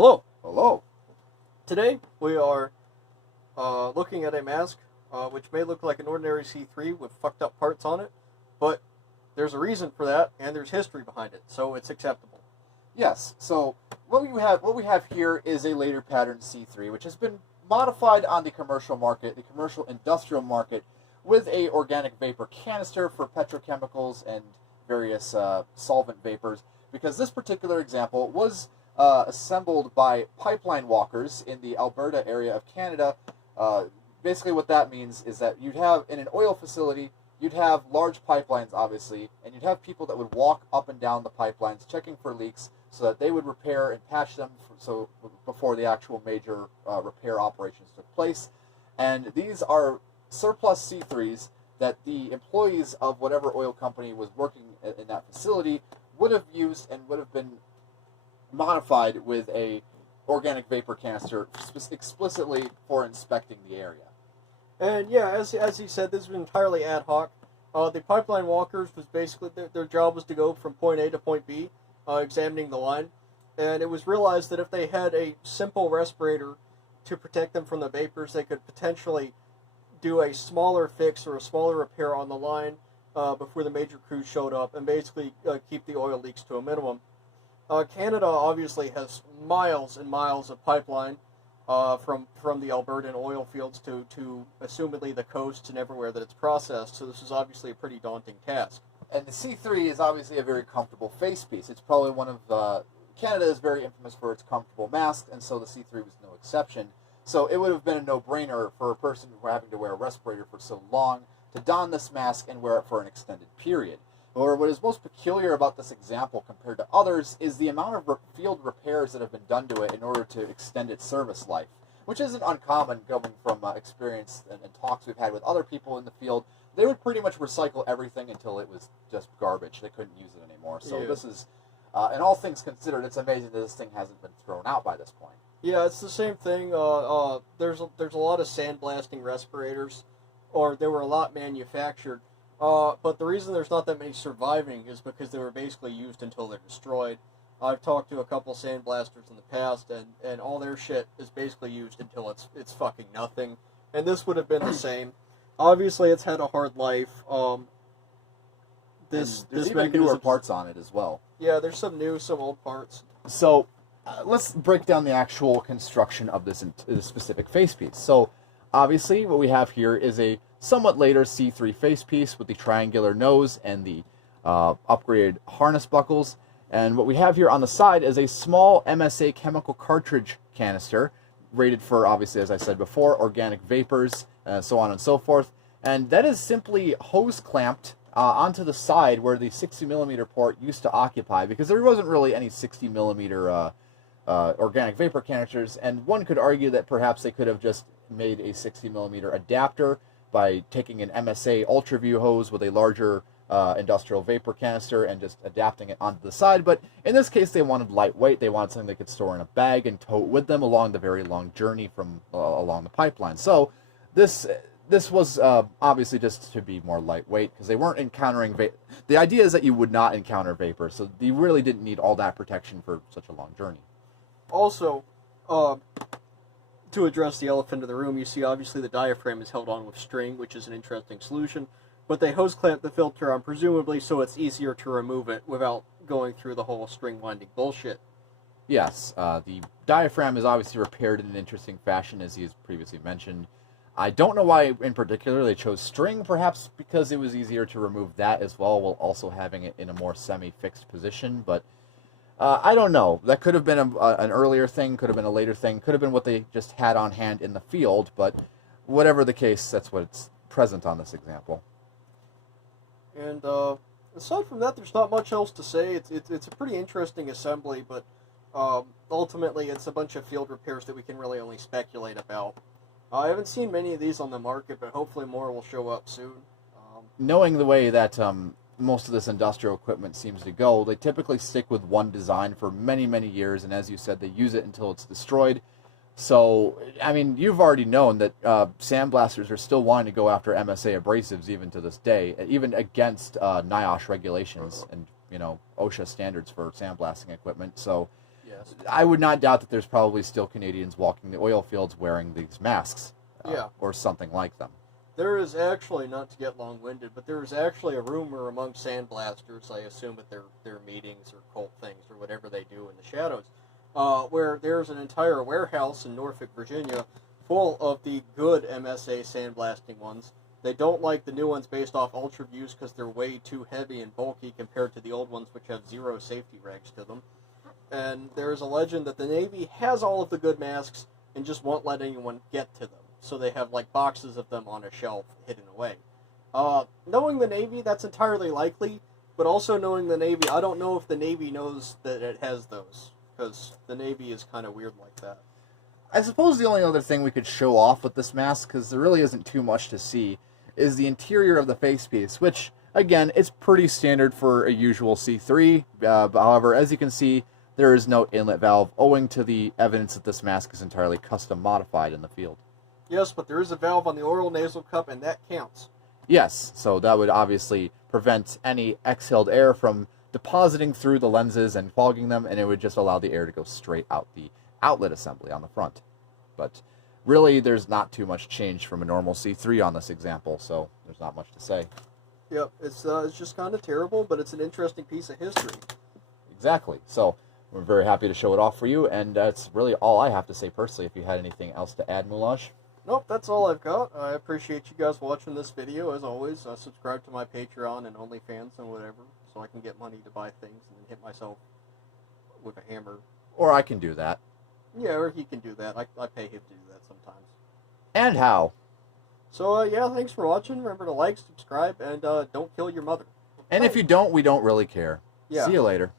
Hello. Hello. Today we are looking at a mask which may look like an ordinary C3 with fucked up parts on it, but there's a reason for that and there's history behind it, so it's acceptable. Yes. So what we have here is a later pattern C3, which has been modified on the commercial market, the commercial industrial market, with a organic vapor canister for petrochemicals and various solvent vapors. Because this particular example was assembled by pipeline walkers in the Alberta area of Canada. Basically, what that means is that you'd have in an oil facility, you'd have large pipelines, obviously, and you'd have people that would walk up and down the pipelines checking for leaks so that they would repair and patch them before the actual major repair operations took place. And these are surplus C3s that the employees of whatever oil company was working in that facility would have used and would have been modified with a organic vapor canister explicitly for inspecting the area. And yeah, as he said, this was entirely ad hoc. The pipeline walkers was basically their job was to go from point A to point B, examining the line, and it was realized that if they had a simple respirator to protect them from the vapors, they could potentially do a smaller fix or a smaller repair on the line before the major crews showed up, and basically keep the oil leaks to a minimum. Canada obviously has miles and miles of pipeline from the Albertan oil fields to assumedly the coasts and everywhere that it's processed, so this is obviously a pretty daunting task. And the C3 is obviously a very comfortable face piece. It's probably one of Canada is very infamous for its comfortable mask, and so the C3 was no exception. So it would have been a no-brainer for a person who were having to wear a respirator for so long to don this mask and wear it for an extended period. Or what is most peculiar about this example compared to others is the amount of field repairs that have been done to it in order to extend its service life, which isn't uncommon coming from experience and talks we've had with other people in the field. They would pretty much recycle everything until it was just garbage. They couldn't use it anymore. So This is, and all things considered, it's amazing that this thing hasn't been thrown out by this point. Yeah, it's the same thing. There's a lot of sandblasting respirators, or there were a lot manufactured. But the reason there's not that many surviving is because they were basically used until they're destroyed. I've talked to a couple sandblasters in the past, and all their shit is basically used until it's fucking nothing. And this would have been the same. Obviously, it's had a hard life. There's even newer parts on it as well. Yeah, there's some new, some old parts. So let's break down the actual construction of this specific facepiece. So obviously, what we have here is a somewhat later C3 facepiece with the triangular nose and the upgraded harness buckles. And what we have here on the side is a small MSA chemical cartridge canister, rated for, obviously, as I said before, organic vapors, so on and so forth. And that is simply hose clamped onto the side where the 60 millimeter port used to occupy, because there wasn't really any 60 millimeter organic vapor canisters, and one could argue that perhaps they could have just made a 60 millimeter adapter by taking an MSA UltraView hose with a larger industrial vapor canister and just adapting it onto the side. But in this case, they wanted lightweight. They wanted something they could store in a bag and tote with them along the very long journey from along the pipeline. So this was obviously just to be more lightweight, because they weren't encountering the idea is that you would not encounter vapor, so you really didn't need all that protection for such a long journey. Also, to address the elephant in the room, you see obviously the diaphragm is held on with string, which is an interesting solution, but they hose clamp the filter on presumably so it's easier to remove it without going through the whole string winding bullshit. Yes, the diaphragm is obviously repaired in an interesting fashion, as he has previously mentioned. I don't know why in particular they chose string, perhaps because it was easier to remove that as well, while also having it in a more semi-fixed position, but I don't know. That could have been an earlier thing, could have been a later thing, could have been what they just had on hand in the field, but whatever the case, that's what's present on this example. And aside from that, there's not much else to say. It's a pretty interesting assembly, but ultimately it's a bunch of field repairs that we can really only speculate about. I haven't seen many of these on the market, but hopefully more will show up soon. Knowing the way that most of this industrial equipment seems to go, they typically stick with one design for many, many years, and as you said, they use it until it's destroyed. So, I mean, you've already known that sandblasters are still wanting to go after MSA abrasives even to this day, even against NIOSH regulations and, OSHA standards for sandblasting equipment. So, Yeah. yes. I would not doubt that there's probably still Canadians walking the oil fields wearing these masks. Yeah. Or something like them. There is actually, not to get long-winded, but there is actually a rumor among sandblasters, I assume at their meetings or cult things or whatever they do in the shadows, where there's an entire warehouse in Norfolk, Virginia, full of the good MSA sandblasting ones. They don't like the new ones based off Ultra Views because they're way too heavy and bulky compared to the old ones, which have zero safety rags to them. And there's a legend that the Navy has all of the good masks and just won't let anyone get to them. So they have like boxes of them on a shelf hidden away. Knowing the Navy, that's entirely likely, but also knowing the Navy, I don't know if the Navy knows that it has those, because the Navy is kind of weird like that. I suppose the only other thing we could show off with this mask, because there really isn't too much to see, is the interior of the facepiece, which, again, it's pretty standard for a usual C3. However, as you can see, there is no inlet valve, owing to the evidence that this mask is entirely custom modified in the field. Yes, but there is a valve on the oral nasal cup, and that counts. Yes, so that would obviously prevent any exhaled air from depositing through the lenses and fogging them, and it would just allow the air to go straight out the outlet assembly on the front. But really, there's not too much change from a normal C3 on this example, so there's not much to say. Yep, it's just kind of terrible, but it's an interesting piece of history. Exactly. So we're very happy to show it off for you, and that's really all I have to say personally. If you had anything else to add, Moulage? Nope, that's all I've got. I appreciate you guys watching this video, as always. Subscribe to my Patreon and OnlyFans and whatever, so I can get money to buy things and then hit myself with a hammer. Or I can do that. Yeah, or he can do that. I pay him to do that sometimes. And how? So, yeah, thanks for watching. Remember to like, subscribe, and don't kill your mother. And if you don't, we don't really care. Yeah. See you later.